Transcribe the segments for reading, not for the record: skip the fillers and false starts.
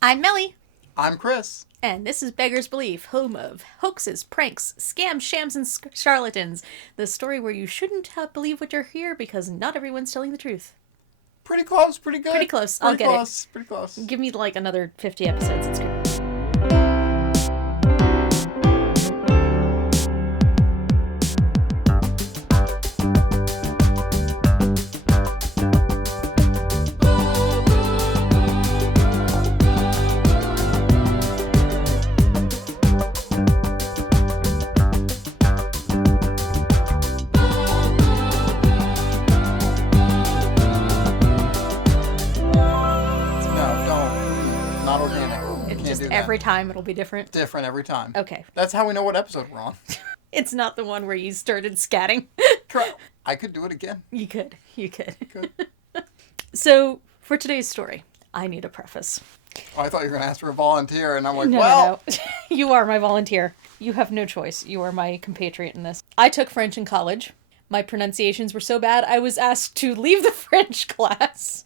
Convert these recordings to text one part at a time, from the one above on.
I'm Melly, I'm Chris. and this is Beggar's Belief, home of hoaxes, pranks, scams, shams, and charlatans. The story where you shouldn't believe what you're here because not everyone's telling the truth. Pretty close, pretty good. Pretty close. Pretty I'll get close, Pretty close. it. Give me like another 50 episodes. It's good. No, don't. Not organic. It's Can't just do that. every time it'll be different. Different every time. Okay. That's how we know what episode we're on. It's not the one where you started scatting. Try. I could do it again. You could. You could. Good. So, for today's story, I need a preface. Oh, I thought you were going to ask for a volunteer, and I'm like, No, well, no. You are my volunteer. You have no choice. You are my compatriot in this. I took French in college. My pronunciations were so bad, I was asked to leave the French class,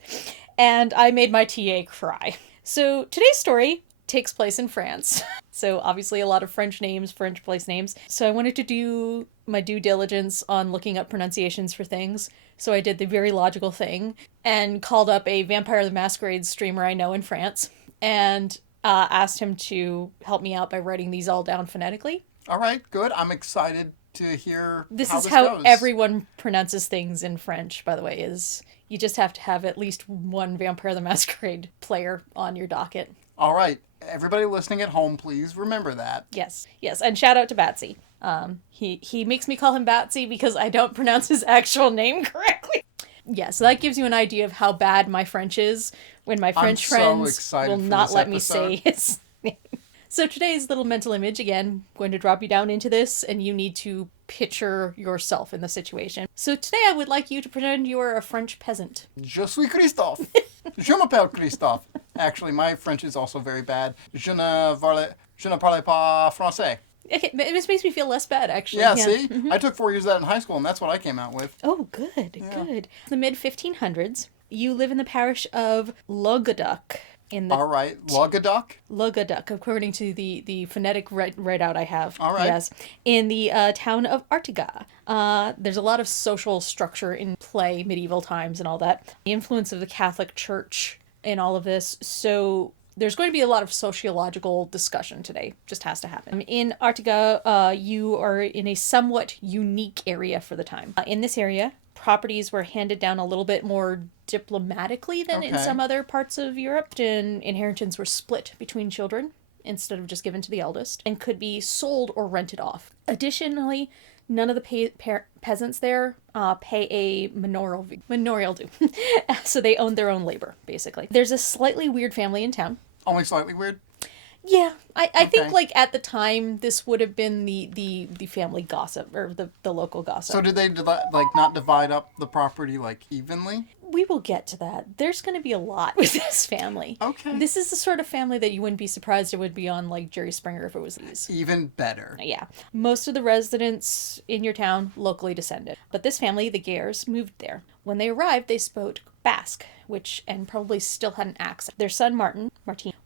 and I made my TA cry. So today's story takes place in France. So obviously a lot of French names, French place names. So I wanted to do my due diligence on looking up pronunciations for things. So I did the very logical thing and called up a Vampire the Masquerade streamer I know in France and asked him to help me out by writing these all down phonetically. all right, good. I'm excited to hear This how is this how goes. everyone pronounces things in French, by the way, is you just have to have at least one Vampire the Masquerade player on your docket. All right, everybody listening at home, please remember that. Yes, yes, and shout out to Batsy. He makes me call him Batsy because I don't pronounce his actual name correctly. Yeah, so that gives you an idea of how bad my French is when my French so friends excited will for not this let me episode. say his name. So today's little mental image, again, going to drop you down into this, and you need to picture yourself in the situation. So today I would like you to pretend you are a French peasant. Je suis Christophe. Je m'appelle Christophe. Actually, my French is also very bad. Je ne parle pas français. Okay, this makes me feel less bad, actually. Yeah, see? I took 4 years of that in high school, and that's what I came out with. Oh, good, good. The mid-1500s, you live in the parish of Languedoc. In the All right, Languedoc. Languedoc, according to the phonetic readout I have. All right. Yes. In the town of Artigas. There's a lot of social structure in play, medieval times and all that. The influence of the Catholic Church in all of this. So there's going to be a lot of sociological discussion today. Just has to happen. In Artigas, you are in a somewhat unique area for the time. In this area, properties were handed down a little bit more diplomatically than in Okay. some other parts of Europe, and inheritance were split between children instead of just given to the eldest, and could be sold or rented off. Additionally, none of the peasants there pay a manorial due. So they own their own labor, basically. There's a slightly weird family in town. Only slightly weird. Yeah, I think Okay. like at the time this would have been the family gossip or the local gossip. So did they not divide up the property like evenly? We will get to that. There's going to be a lot with this family. Okay. This is the sort of family that you wouldn't be surprised it would be on like Jerry Springer if it was these. Even better. Yeah. Most of the residents in your town locally descended. But this family, the Guerres, moved there. When they arrived, they spoke Basque, and probably still had an accent. Their son, Martin,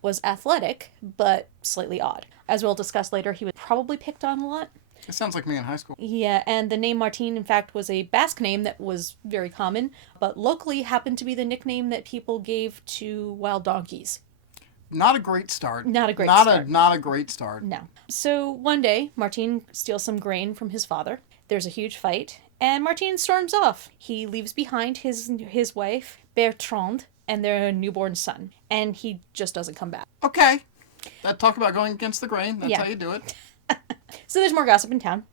was athletic, but slightly odd. As we'll discuss later, he was probably picked on a lot. It sounds like me in high school. Yeah, and the name Martin, in fact, was a Basque name that was very common, but locally happened to be the nickname that people gave to wild donkeys. Not a great start. Not a great start. Not a great start. No. So one day, Martin steals some grain from his father. There's a huge fight, and Martin storms off. He leaves behind his wife, Bertrande, and their newborn son, and he just doesn't come back. Okay. That talk about going against the grain. That's Yeah. how you do it. So there's more gossip in town.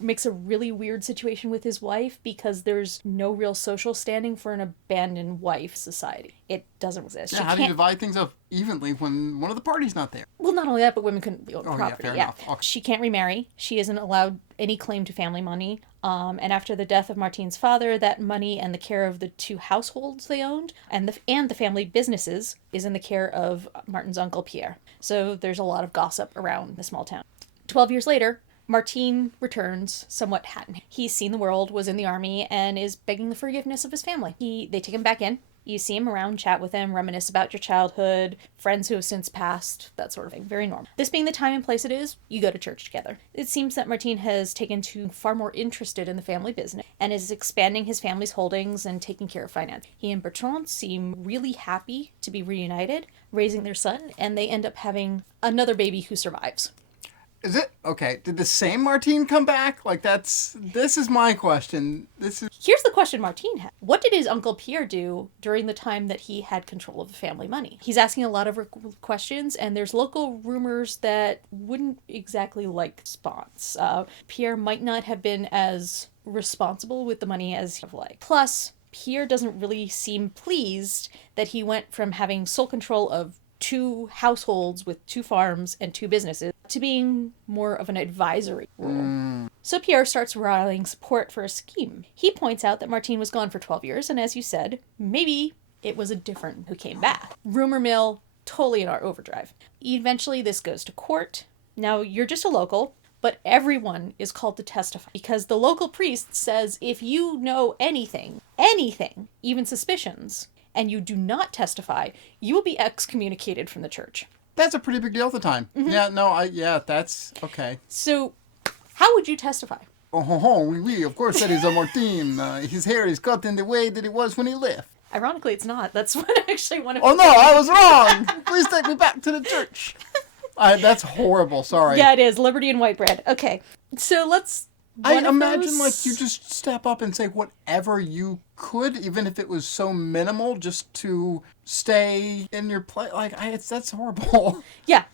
Makes a really weird situation with his wife because there's no real social standing for an abandoned wife society. It doesn't exist. Yeah, She how do you can't- divide things up evenly when one of the party's not there? Well, not only that, but women couldn't own Oh, yeah, property. fair enough. Okay. She can't remarry. She isn't allowed any claim to family money. And after the death of Martine's father, that money and the care of the two households they owned and the family businesses is in the care of Martin's uncle Pierre. So there's a lot of gossip around the small town. 12 years later, Martine returns, somewhat hatted. He's seen the world, was in the army, and is begging the forgiveness of his family. They take him back in. You see him around, chat with him, reminisce about your childhood, friends who have since passed, that sort of thing. Very normal. This being the time and place it is, you go to church together. It seems that Martin has taken to far more interested in the family business and is expanding his family's holdings and taking care of finance. He and Bertrand seem really happy to be reunited, raising their son, and they end up having another baby who survives. Is it? Okay. Did the same Martine come back? Like, this is my question. Here's the question Martin had. What did his uncle Pierre do during the time that he had control of the family money? He's asking a lot of questions, and there's local rumors that wouldn't exactly like response. Pierre might not have been as responsible with the money as he'd like. Plus, Pierre doesn't really seem pleased that he went from having sole control of 2 households with 2 farms and 2 businesses to being more of an advisory role. So Pierre starts rallying support for a scheme. He points out that Martin was gone for 12 years, and as you said, maybe it was a different who came back. Rumor mill, totally in our overdrive. Eventually this goes to court. Now, you're just a local, but everyone is called to testify because the local priest says if you know anything, even suspicions, and you do not testify, you will be excommunicated from the church. That's a pretty big deal at the time. Mm-hmm. Yeah, that's okay. So, how would you testify? Oui, of course that is a Martin. His hair is cut in the way that it was when he left. Ironically, it's not. That's actually one of... Oh no, I was wrong! Please take me back to the church. That's horrible, sorry. Yeah, it is. Liberty and white bread. Okay, so let's... I imagine, like, you just step up and say whatever you could, even if it was so minimal, just to stay in your place. Like, that's horrible. Yeah.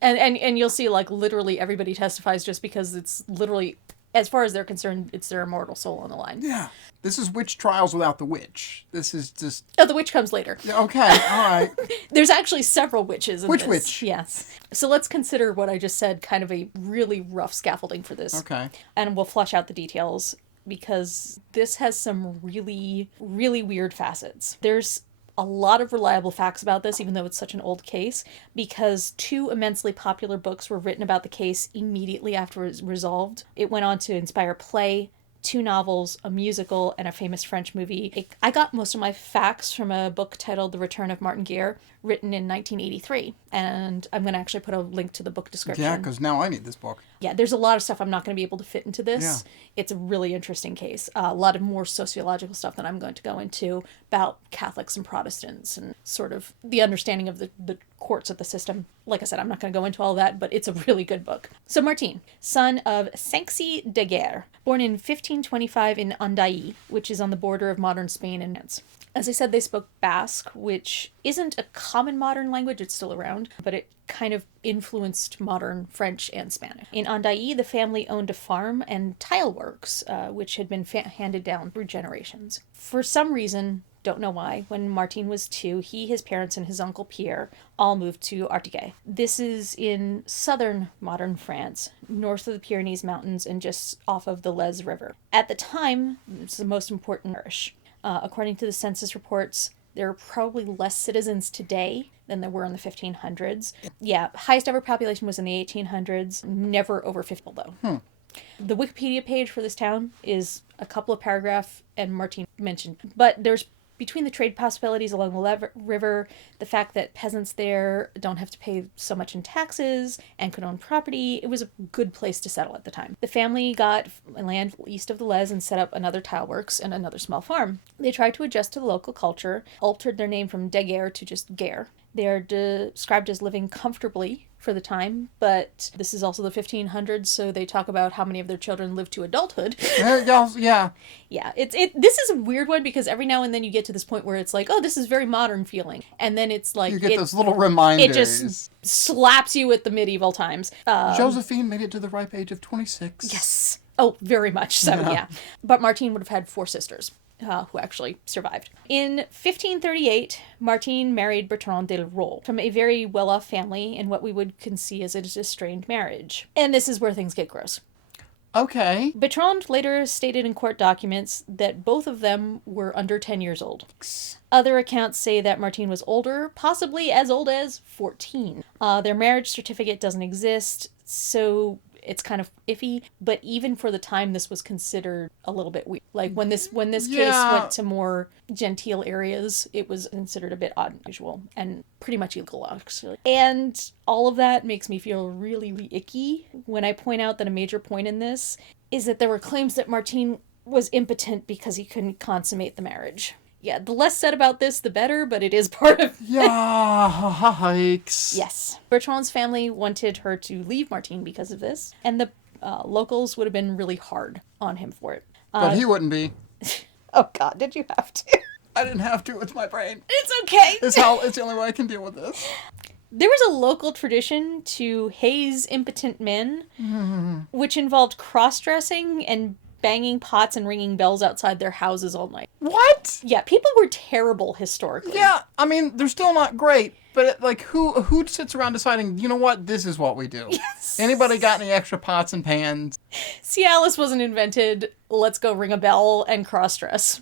And you'll see, like, literally everybody testifies just because it's literally, as far as they're concerned, it's their immortal soul on the line. Yeah. This is witch trials without the witch. This is just... Oh, the witch comes later. Okay, all right. There's actually several witches in Which this. witch? Yes. So let's consider what I just said kind of a really rough scaffolding for this. Okay. And we'll flesh out the details because this has some really, really weird facets. There's a lot of reliable facts about this, even though it's such an old case, because 2 immensely popular books were written about the case immediately after it was resolved. It went on to inspire a play, 2 novels, a musical, and a famous French movie. I got most of my facts from a book titled The Return of Martin Guerre, written in 1983. And I'm going to actually put a link to the book description. Yeah, because now I need this book. Yeah, there's a lot of stuff I'm not going to be able to fit into this. Yeah. It's a really interesting case. A lot of more sociological stuff that I'm going to go into about Catholics and Protestants and sort of the understanding of the courts of the system. Like I said, I'm not going to go into all that, but it's a really good book. So Martin, son of Sanxi de Guerre, born in 1525 in Andailly, which is on the border of modern Spain and France. As I said, they spoke Basque, which isn't a common modern language. It's still around, but it kind of influenced modern French and Spanish. In Andailly, the family owned a farm and tile works, which had been handed down through generations. For some reason, don't know why, when Martin was 2, he, his parents, and his uncle Pierre all moved to Artigues. This is in southern modern France, north of the Pyrenees Mountains and just off of the Lez River. At the time, it's the most important parish. According to the census reports, there are probably less citizens today than there were in the 1500s. Yeah, highest ever population was in the 1800s, never over 50 though. The Wikipedia page for this town is a couple of paragraphs, and Martin mentioned. But there's between the trade possibilities along the river, the fact that peasants there don't have to pay so much in taxes and could own property, it was a good place to settle at the time. The family got land east of the Lez and set up another tile works and another small farm. They tried to adjust to the local culture, altered their name from de Guerre to just Guerre. They are described as living comfortably for the time, but this is also the 1500s, so they talk about how many of their children lived to adulthood. Yeah. Yeah, this is a weird one because every now and then you get to this point where it's like, oh, this is very modern feeling, and then it's like you get those little reminders. It just slaps you with the medieval times. Josephine made it to the ripe age of 26. Yes. Oh, very much so. Yeah. But Martin would have had 4 sisters. Who actually survived. In 1538, Martin married Bertrand de Rolle from a very well-off family in what we would conceive as a strained marriage. And this is where things get gross. Okay. Bertrand later stated in court documents that both of them were under 10 years old. Other accounts say that Martin was older, possibly as old as 14. Their marriage certificate doesn't exist, so it's kind of iffy, but even for the time, this was considered a little bit weird. Like when this case Yeah. went to more genteel areas, it was considered a bit odd and unusual and pretty much illegal, actually. And all of that makes me feel really, really icky when I point out that a major point in this is that there were claims that Martin was impotent because he couldn't consummate the marriage. Yeah, the less said about this, the better, but it is part of... Yikes. Yes. Bertrand's family wanted her to leave Martin because of this, and the locals would have been really hard on him for it. But he wouldn't be. Oh God, did you have to? I didn't have to. It's my brain. It's okay. It's the only way I can deal with this. There was a local tradition to haze impotent men, which involved cross-dressing and banging pots and ringing bells outside their houses all night. What? Yeah, people were terrible historically. Yeah, I mean, they're still not great, but like, who sits around deciding, you know what, this is what we do? Yes. Anybody got any extra pots and pans? Cialis wasn't invented. Let's go ring a bell and cross-dress.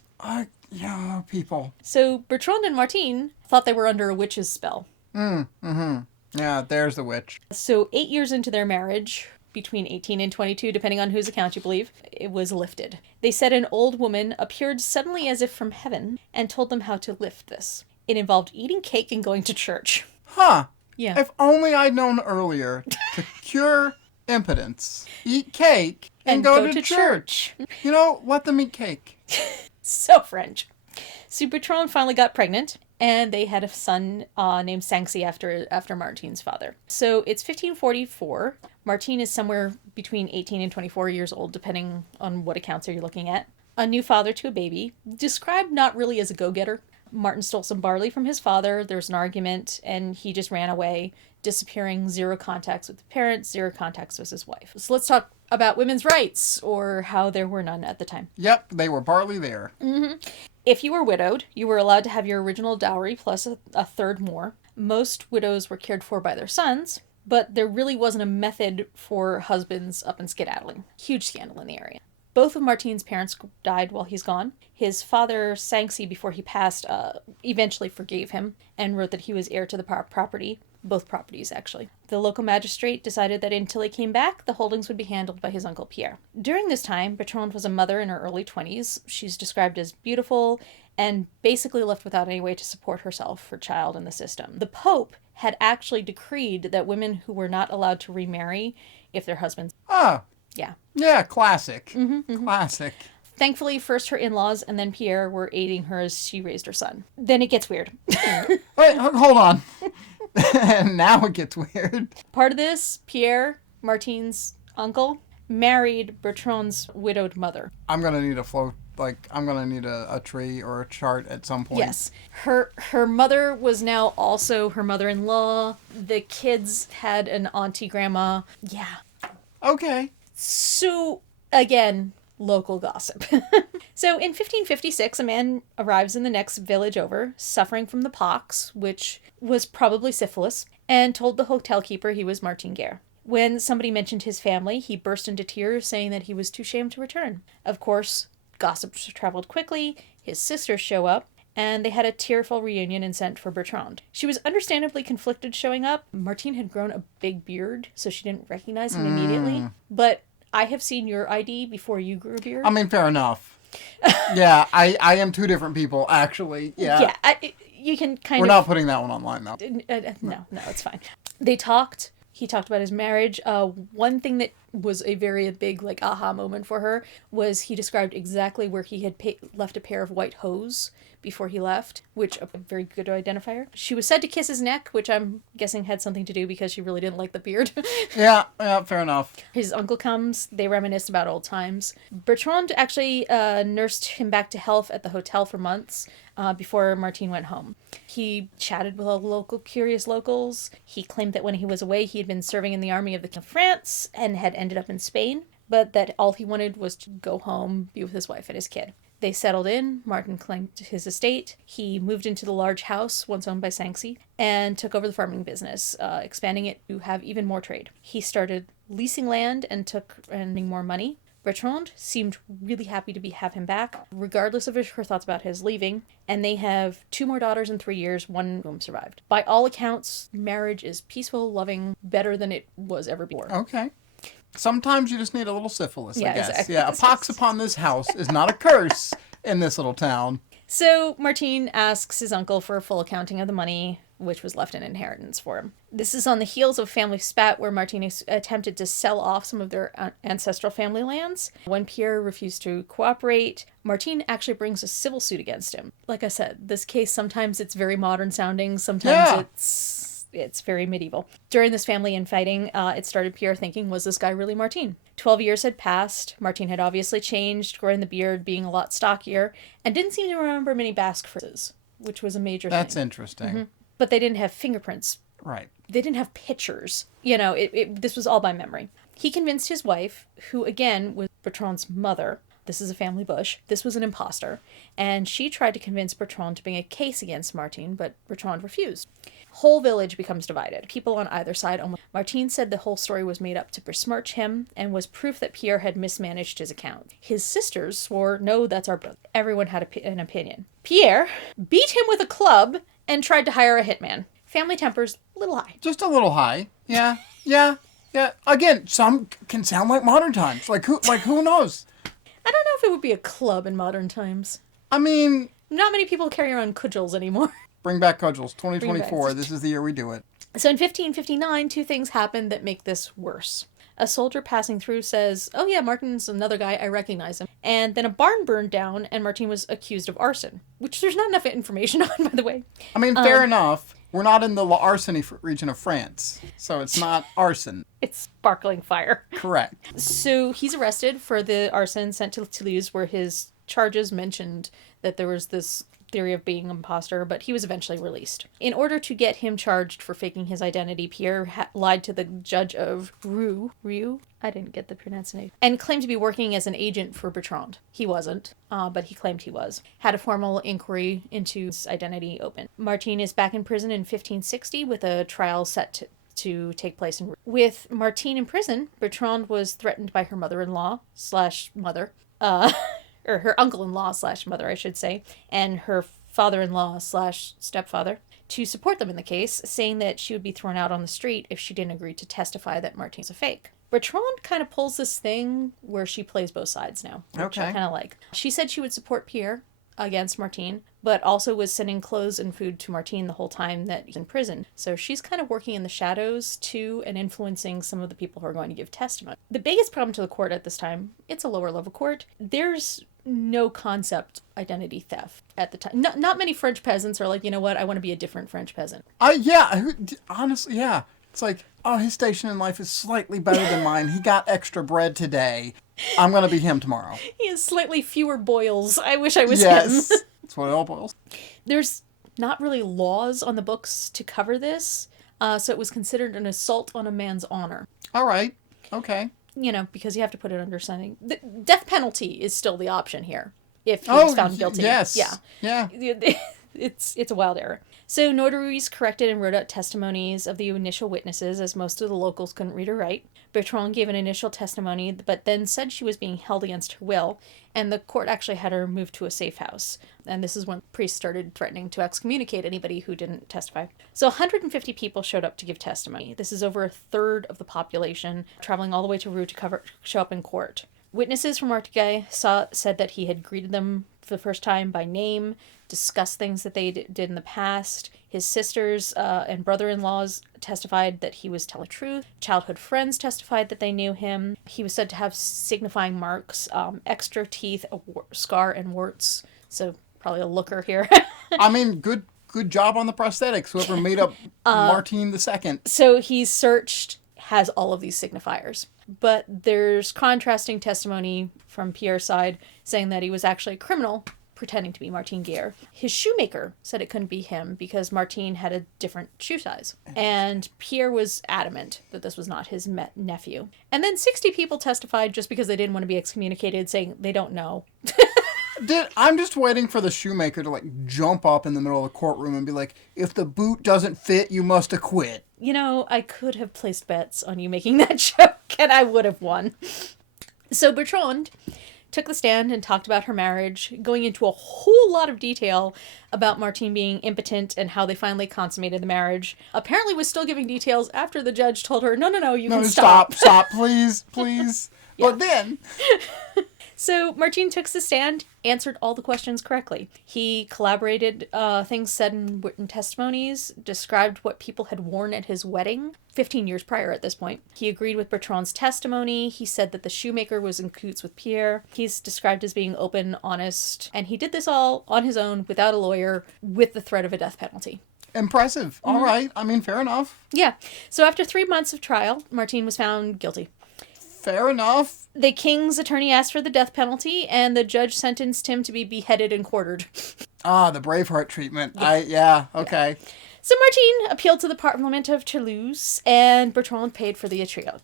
Yeah, people. So Bertrand and Martine thought they were under a witch's spell. Yeah, there's the witch. So 8 years into their marriage, between 18 and 22, depending on whose account you believe, it was lifted. They said an old woman appeared suddenly as if from heaven and told them how to lift this. It involved eating cake and going to church. Huh. Yeah. If only I'd known earlier to cure impotence, eat cake, and go to church. You know, let them eat cake. So French. So Bertrand finally got pregnant, and they had a son named Sanxi after Martine's father. So it's 1544. Martine is somewhere between 18 and 24 years old, depending on what accounts you're looking at. A new father to a baby, described not really as a go-getter. Martin stole some barley from his father, there's an argument, and he just ran away, disappearing, zero contacts with the parents, zero contacts with his wife. So let's talk about women's rights, or how there were none at the time. Yep, they were barely there. If you were widowed, you were allowed to have your original dowry plus a third more. Most widows were cared for by their sons, but there really wasn't a method for husbands up and skedaddling. Huge scandal in the area. Both of Martine's parents died while he's gone. His father, Sanxi, before he passed, eventually forgave him and wrote that he was heir to the property. Both properties, actually. The local magistrate decided that until he came back, the holdings would be handled by his uncle Pierre. During this time, Bertrand was a mother in her early 20s. She's described as beautiful and basically left without any way to support herself, her child, and the system. The Pope had actually decreed that women who were not allowed to remarry if their husbands... Ah. Yeah. Yeah, classic. Classic. Thankfully, first her in-laws and then Pierre were aiding her as she raised her son. Then it gets weird. Wait, hold on. Now it gets weird. Part of this, Pierre, Martine's uncle, married Bertrand's widowed mother. I'm going to need I'm going to need a tree or a chart at some point. Yes. Her mother was now also her mother-in-law. The kids had an auntie grandma. Yeah. Okay. So, again, local gossip. So, in 1556, a man arrives in the next village over, suffering from the pox, which was probably syphilis, and told the hotel keeper he was Martin Guerre. When somebody mentioned his family, he burst into tears, saying that he was too ashamed to return. Of course, gossip traveled quickly, his sisters show up, and they had a tearful reunion and sent for Bertrand. She was understandably conflicted showing up. Martine had grown a big beard, so she didn't recognize him immediately. But I have seen your ID before you grew a beard. I mean, fair enough. Yeah, I am two different people, actually. Yeah. Yeah, you can kind We're of... not putting that one online, though. No, it's fine. They talked. He talked about his marriage. One thing that was a very big, aha moment for her was he described exactly where he had left a pair of white hose before he left, which a very good identifier. She was said to kiss his neck, which I'm guessing had something to do because she really didn't like the beard. Yeah, fair enough. His uncle comes. They reminisce about old times. Bertrand actually nursed him back to health at the hotel for months before Martine went home. He chatted with all the curious locals. He claimed that when he was away, he had been serving in the army of the King of France and had ended up in Spain, but that all he wanted was to go home, be with his wife and his kid. They settled in. Martin claimed his estate. He moved into the large house once owned by Sanxi and took over the farming business, expanding it to have even more trade. He started leasing land and took earning more money. Bertrand seemed really happy to have him back, regardless of her thoughts about his leaving, and they have 2 more daughters in 3 years, one of whom survived. By all accounts, marriage is peaceful, loving, better than it was ever before. Okay. Sometimes you just need a little syphilis, I Yeah, guess. exactly. Yeah, a pox upon this house is not a curse in this little town. So Martin asks his uncle for a full accounting of the money, which was left in inheritance for him. This is on the heels of a family spat where Martin attempted to sell off some of their ancestral family lands. When Pierre refused to cooperate, Martin actually brings a civil suit against him. Like I said, this case, sometimes it's very modern sounding, sometimes it's very medieval. During this family infighting, it started Pierre thinking, was this guy really Martin? 12 years had passed. Martin had obviously changed, growing the beard, being a lot stockier, and didn't seem to remember many Basque phrases, which was a major thing. That's interesting. Mm-hmm. But they didn't have fingerprints. Right. They didn't have pictures. This was all by memory. He convinced his wife, who again was Bertrand's mother. This is a family bush. This was an imposter. And she tried to convince Bertrand to bring a case against Martin, but Bertrand refused. Whole village becomes divided. People on either side. Martin said the whole story was made up to besmirch him and was proof that Pierre had mismanaged his account. His sisters swore, no, that's our brother. Everyone had an opinion. Pierre beat him with a club and tried to hire a hitman. Family tempers, a little high. Just a little high. Yeah. Again, some can sound like modern times. Like who knows? I don't know if it would be a club in modern times. I mean, not many people carry around cudgels anymore. Bring back cudgels. 2024. This is the year we do it. So in 1559, two things happen that make this worse. A soldier passing through says, oh yeah, Martin's another guy, I recognize him. And then a barn burned down and Martin was accused of arson, which there's not enough information on, by the way. I mean, fair enough. We're not in the Larceny region of France, so it's not arson. It's sparkling fire. Correct. So he's arrested for the arson, sent to Toulouse, where his charges mentioned that there was this theory of being an imposter, but he was eventually released. In order to get him charged for faking his identity, Pierre lied to the judge of Rue, I didn't get the pronunciation, and claimed to be working as an agent for Bertrand. He wasn't, but he claimed he was. Had a formal inquiry into his identity open. Martin is back in prison in 1560 with a trial set to take place in. With Martin in prison, Bertrand was threatened by her mother-in-law / mother, or her uncle-in-law / mother, I should say, and her father-in-law / stepfather, to support them in the case, saying that she would be thrown out on the street if she didn't agree to testify that Martin's a fake. Bertrand kind of pulls this thing where she plays both sides now, which I kind of like. She said she would support Pierre against Martin, but also was sending clothes and food to Martin the whole time that he's in prison. So she's kind of working in the shadows too and influencing some of the people who are going to give testimony. The biggest problem to the court at this time, it's a lower level court, there's no concept identity theft at the time. Not many French peasants are like, you know what, I want to be a different French peasant. Honestly, yeah. It's like, oh, his station in life is slightly better than mine. He got extra bread today. I'm going to be him tomorrow. He has slightly fewer boils. I wish I was him. Yes. That's what it all boils. There's not really laws on the books to cover this, so it was considered an assault on a man's honor. All right. Okay. Because you have to put it under something. The death penalty is still the option here if he was found guilty. Yes. Yeah. It's a wild error. So notaries corrected and wrote out testimonies of the initial witnesses, as most of the locals couldn't read or write. Bertrand gave an initial testimony, but then said she was being held against her will, and the court actually had her moved to a safe house. And this is when priests started threatening to excommunicate anybody who didn't testify. So 150 people showed up to give testimony. This is over a third of the population, traveling all the way to Rouen to show up in court. Witnesses from Artigues said that he had greeted them for the first time by name, discussed things that they did in the past. His sisters and brother-in-laws testified that he was telling the truth. Childhood friends testified that they knew him. He was said to have signifying marks, extra teeth, a scar, and warts. So probably a looker here. I mean, good job on the prosthetics, whoever made up Martin II. So he's searched, has all of these signifiers. But there's contrasting testimony from Pierre's side saying that he was actually a criminal pretending to be Martin Guerre. His shoemaker said it couldn't be him because Martin had a different shoe size. And Pierre was adamant that this was not his nephew. And then 60 people testified just because they didn't want to be excommunicated, saying they don't know. I'm just waiting for the shoemaker to jump up in the middle of the courtroom and be like, if the boot doesn't fit, you must acquit. I could have placed bets on you making that joke, and I would have won. So Bertrand took the stand and talked about her marriage, going into a whole lot of detail about Martine being impotent and how they finally consummated the marriage. Apparently was still giving details after the judge told her, no, you can stop. Stop, please. Yeah. But then... So Martine took the stand, answered all the questions correctly. He collaborated things said in written testimonies, described what people had worn at his wedding, 15 years prior at this point. He agreed with Bertrand's testimony. He said that the shoemaker was in cahoots with Pierre. He's described as being open, honest, and he did this all on his own, without a lawyer, with the threat of a death penalty. Impressive. All right. I mean, fair enough. Yeah. So after 3 months of trial, Martine was found guilty. Fair enough. The king's attorney asked for the death penalty, and the judge sentenced him to be beheaded and quartered. Ah, the Braveheart treatment. Yeah. Okay. So Martine appealed to the Parliament of Toulouse, and Bertrand paid for the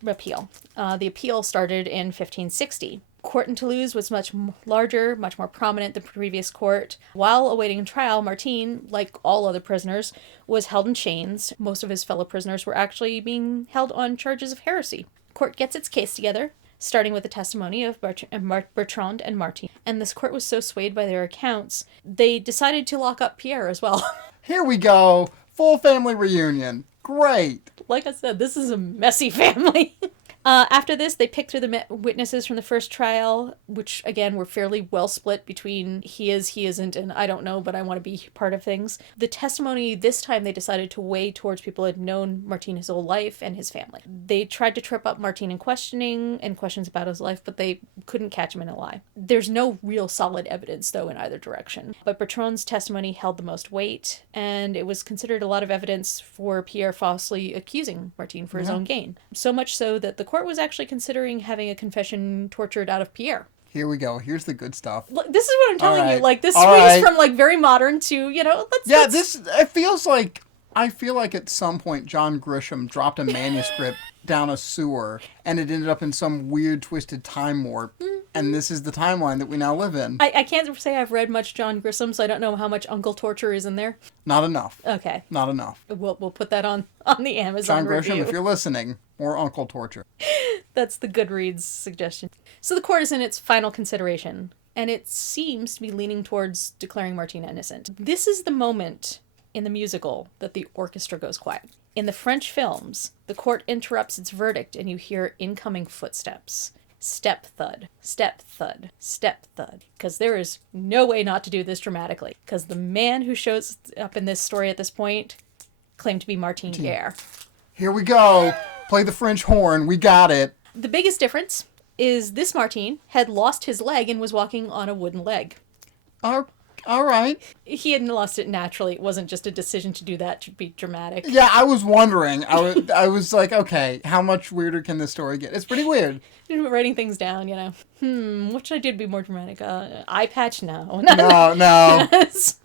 appeal. The appeal started in 1560. Court in Toulouse was much larger, much more prominent than the previous court. While awaiting trial, Martine, like all other prisoners, was held in chains. Most of his fellow prisoners were actually being held on charges of heresy. Court gets its case together, starting with the testimony of Bertrand and Martine. And this court was so swayed by their accounts, they decided to lock up Pierre as well. Here we go. Full family reunion. Great. Like I said, this is a messy family. After this, they picked through the witnesses from the first trial, which, again, were fairly well split between he is, he isn't, and I don't know, but I want to be part of things. The testimony, this time, they decided to weigh towards people who had known Martine his whole life and his family. They tried to trip up Martine in questioning and questions about his life, but they couldn't catch him in a lie. There's no real solid evidence, though, in either direction. But Bertrand's testimony held the most weight, and it was considered a lot of evidence for Pierre falsely accusing Martine for his own gain. So much so that the court was actually considering having a confession tortured out of Pierre. Here we go. Here's the good stuff. Look, this is what I'm telling you. Like, this All swings right. from, like, very modern to, It feels like, I feel like at some point John Grisham dropped a manuscript down a sewer and it ended up in some weird twisted time warp. And this is the timeline that we now live in. I can't say I've read much John Grisham, so I don't know how much Uncle Torture is in there. Not enough. Okay. Not enough. We'll put that on the Amazon John Grisham, review. if you're listening, more Uncle Torture. That's the Goodreads suggestion. So the court is in its final consideration, and it seems to be leaning towards declaring Martine innocent. This is the moment in the musical that the orchestra goes quiet. In the French films, the court interrupts its verdict and you hear incoming footsteps. Step thud, step thud, step thud. Because there is no way not to do this dramatically. Because the man who shows up in this story at this point claimed to be Martine Guerre. Here we go. Play the French horn. We got it. The biggest difference is this Martine had lost his leg and was walking on a wooden leg. All right. He hadn't lost it naturally. It wasn't just a decision to do that to be dramatic. Yeah, I was wondering. I was like, okay, how much weirder can this story get? It's pretty weird. Writing things down, what should I do to be more dramatic? Eye patch? No. No. Yes.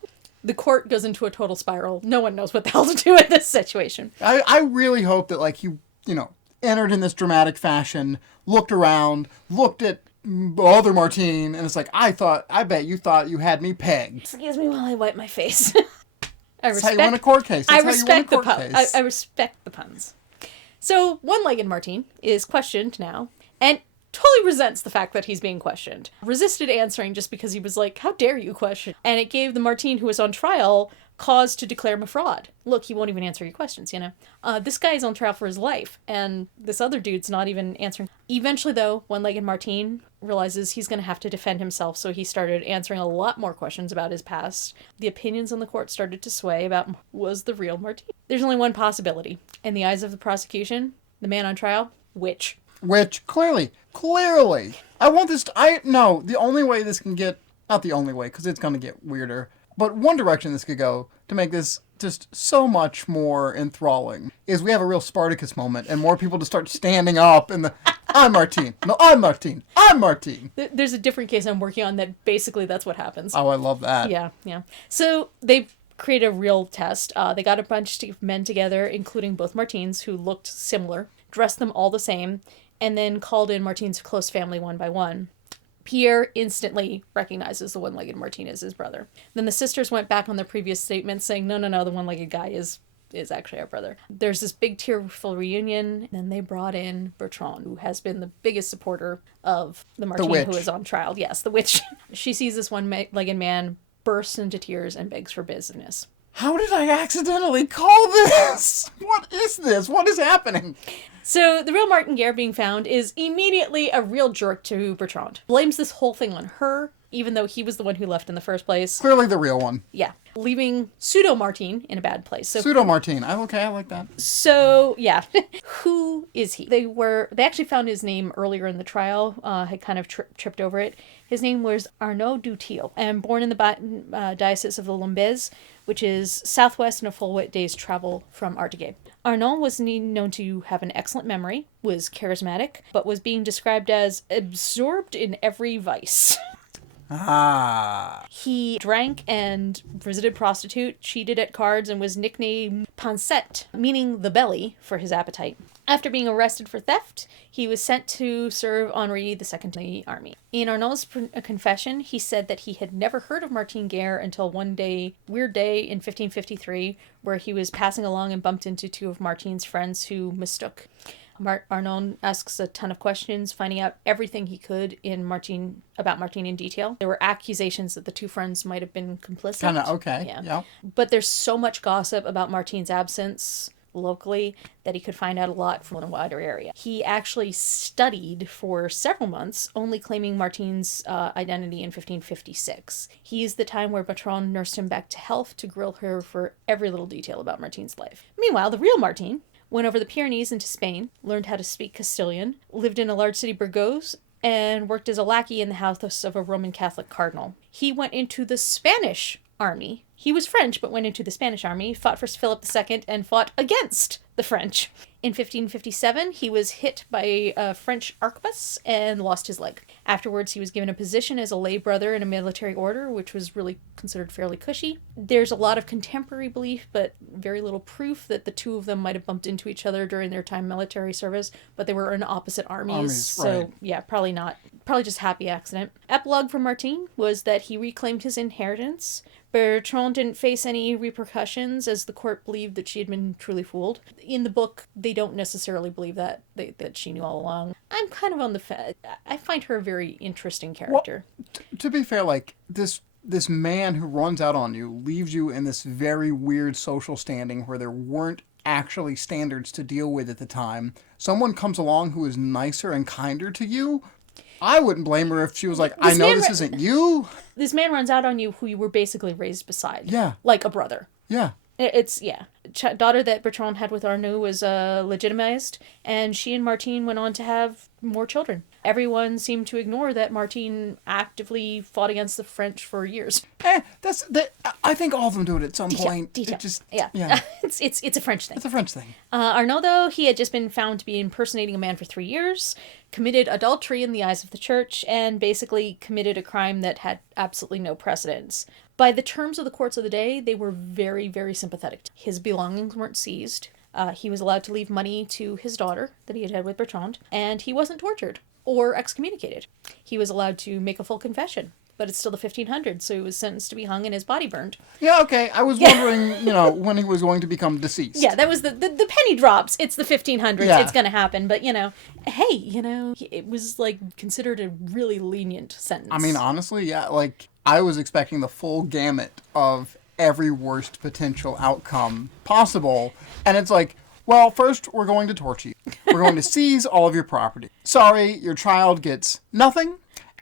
The court goes into a total spiral. No one knows what the hell to do in this situation. I really hope that, like, he, entered in this dramatic fashion, looked around, looked at other Martine, and it's like, I bet you thought you had me pegged. Excuse me while I wipe my face. That's how you win a court case. I respect the puns. So, one-legged Martine is questioned now, and totally resents the fact that he's being questioned. Resisted answering just because he was like, how dare you question? And it gave the Martine who was on trial cause to declare him a fraud. Look, he won't even answer your questions, This guy is on trial for his life, and this other dude's not even answering. Eventually, though, one-legged Martine realizes he's going to have to defend himself, so he started answering a lot more questions about his past. The opinions on the court started to sway about was the real Martine. There's only one possibility. In the eyes of the prosecution, the man on trial, witch. Which, clearly, I want this the only way this can get, not the only way, because it's going to get weirder, but one direction this could go to make this just so much more enthralling is we have a real Spartacus moment and more people to start standing up and I'm Martine. No, I'm Martine. I'm Martine. There's a different case I'm working on that basically that's what happens. Oh, I love that. Yeah. So they create a real test. They got a bunch of men together, including both Martines, who looked similar, dressed them all the same, and then called in Martine's close family one by one. Pierre instantly recognizes the one-legged Martine as his brother. Then the sisters went back on their previous statements saying, no, the one-legged guy is is actually our brother. There's this big tearful reunion, and then they brought in Bertrand, who has been the biggest supporter of the Martine who is on trial. Yes, the witch. She sees this one-legged man, bursts into tears, and begs for business. How did I accidentally call this? What is this? What is happening? So the real Martin Guerre being found is immediately a real jerk to Bertrand. Blames this whole thing on her, even though he was the one who left in the first place. Clearly the real one. Yeah. Leaving pseudo-Martine in a bad place. So Pseudo-Martine. I like that. So, yeah. Who is he? They actually found his name earlier in the trial, had kind of tripped over it. His name was Arnaud Dutil, and born in the Diocese of the Lombez, which is southwest and a full day's travel from Artigues. Arnaud was known to have an excellent memory, was charismatic, but was being described as absorbed in every vice. Ah. He drank and visited prostitute, cheated at cards, and was nicknamed Pancette, meaning the belly, for his appetite. After being arrested for theft, he was sent to serve Henri II in the army. In Arnaud's confession, he said that he had never heard of Martin Guerre until one weird day in 1553, where he was passing along and bumped into two of Martin's friends who mistook. Arnaud asks a ton of questions, finding out everything he could about Martin in detail. There were accusations that the two friends might have been complicit. Kind of, okay. Yeah. But there's so much gossip about Martin's absence locally that he could find out a lot from a wider area. He actually studied for several months, only claiming Martin's identity in 1556. He used the time where Bertrand nursed him back to health to grill her for every little detail about Martin's life. Meanwhile, the real Martin went over the Pyrenees into Spain, learned how to speak Castilian, lived in a large city, Burgos, and worked as a lackey in the house of a Roman Catholic cardinal. He went into the Spanish army. He was French, but went into the Spanish army, fought for Philip II, and fought against the French. In 1557, he was hit by a French arquebus and lost his leg. Afterwards, he was given a position as a lay brother in a military order, which was really considered fairly cushy. There's a lot of contemporary belief, but very little proof that the two of them might have bumped into each other during their time military service, but they were in opposite armies. So, right. Yeah, probably not. Probably just happy accident. Epilogue for Martin was that he reclaimed his inheritance. Bertrand didn't face any repercussions, as the court believed that she had been truly fooled. In the book, they don't necessarily believe that she knew all along. I'm kind of on the I find her a very interesting character. Well, to be fair, like, this man who runs out on you leaves you in this very weird social standing where there weren't actually standards to deal with at the time. Someone comes along who is nicer and kinder to you. I wouldn't blame her if she was like, I know this isn't you. This man runs out on you who you were basically raised beside. Yeah. Like a brother. Yeah. It's, yeah. Daughter that Bertrand had with Arnaud was legitimized, and she and Martin went on to have more children. Everyone seemed to ignore that Martin actively fought against the French for years. I think all of them do it at some point. Detail. It just, yeah. It's a French thing. It's a French thing. Arnaud, though, he had just been found to be impersonating a man for 3 years, committed adultery in the eyes of the church, and basically committed a crime that had absolutely no precedence. By the terms of the courts of the day, they were very, very sympathetic. His belongings weren't seized. He was allowed to leave money to his daughter that he had had with Bertrand, and he wasn't tortured or excommunicated. He was allowed to make a full confession, but it's still the 1500s, so he was sentenced to be hung and his body burned. Yeah, okay. I was wondering, when he was going to become deceased. Yeah, that was the penny drops. It's the 1500s. Yeah. It's going to happen, but, hey, it was, considered a really lenient sentence. I mean, honestly, yeah, I was expecting the full gamut of every worst potential outcome possible, and it's like, well, first we're going to torture you. We're going to seize all of your property. Sorry, your child gets nothing,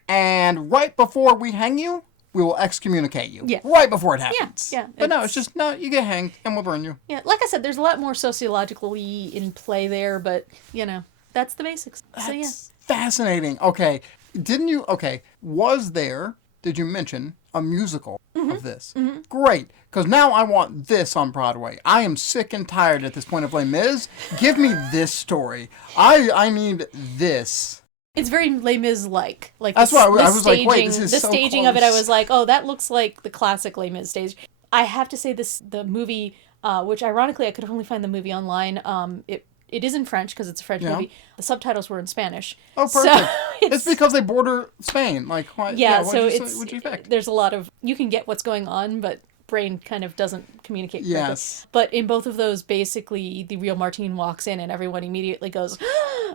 and right before we hang you, we will excommunicate you. Yeah. Right before it happens. Yeah. But no, it's just, you get hanged, and we'll burn you. Yeah, like I said, there's a lot more sociologically in play there, but, that's the basics. That's fascinating. Okay, did you mention a musical of this? Mm-hmm. Great, because now I want this on Broadway. I am sick and tired at this point of Les Mis. Give me this story. I need this. It's very Les Mis-like. That's why I was like, wait, this is so the staging close. of it, I was like, oh, that looks like the classic Les Mis stage. I have to say the movie, which ironically I could only find the movie online, it is in French because it's a French movie. The subtitles were in Spanish. Oh, perfect. So it's because they border Spain. Why? Yeah, so what'd you expect? There's a lot of, you can get what's going on, but brain kind of doesn't communicate correctly. Yes. But in both of those, basically, the real Martine walks in and everyone immediately goes,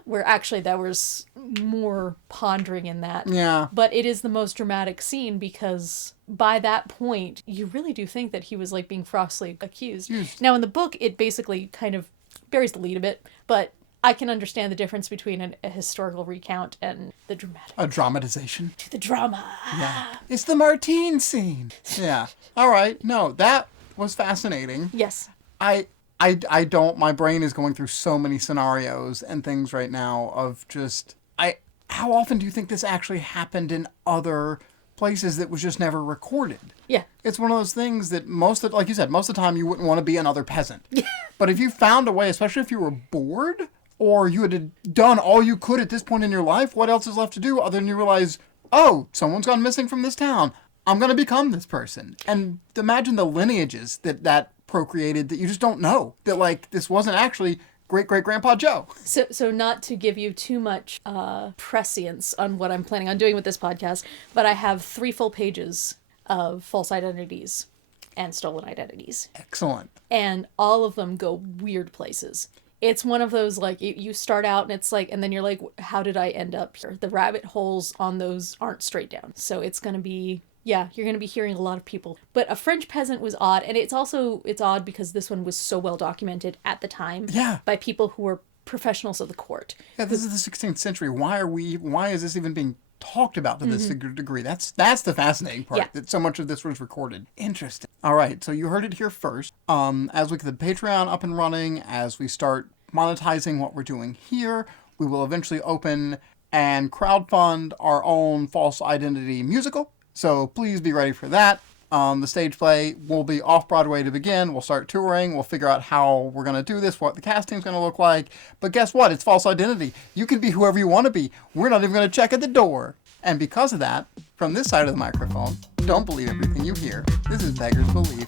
where actually there was more pondering in that. Yeah. But it is the most dramatic scene because by that point, you really do think that he was like being falsely accused. Now in the book, it basically kind of buries the lead a bit, but I can understand the difference between a historical recount and the dramatic. A dramatization. To the drama. Yeah. It's the Martine scene. Yeah. All right. No, that was fascinating. Yes. I don't, my brain is going through so many scenarios and things right now of just, how often do you think this actually happened in other places that was just never recorded? Yeah. It's one of those things that like you said, most of the time you wouldn't want to be another peasant. But if you found a way, especially if you were bored or you had done all you could at this point in your life, what else is left to do other than you realize, oh, someone's gone missing from this town. I'm going to become this person. And imagine the lineages that procreated that you just don't know. That like, this wasn't actually great-great-grandpa Joe. So not to give you too much prescience on what I'm planning on doing with this podcast, but I have 3 full pages of false identities and stolen identities. Excellent. And all of them go weird places. It's one of those, like, you start out and it's like, and then you're like, how did I end up here? The rabbit holes on those aren't straight down. So it's going to be, yeah, you're going to be hearing a lot of people. But a French peasant was odd. And it's odd because this one was so well documented at the time. Yeah. By people who were professionals of the court. Yeah, this is the 16th century. Why is this even being talked about to this degree? That's the fascinating part, that so much of this was recorded. Interesting. All right, so you heard it here first. As we get the Patreon up and running, as we start monetizing what we're doing here, we will eventually open and crowdfund our own false identity musical. So please be ready for that. The stage play will be off-Broadway to begin. We'll start touring. We'll figure out how we're going to do this, what the casting's going to look like. But guess what? It's false identity. You can be whoever you want to be. We're not even going to check at the door. And because of that, from this side of the microphone, don't believe everything you hear. This is Beggars Belief.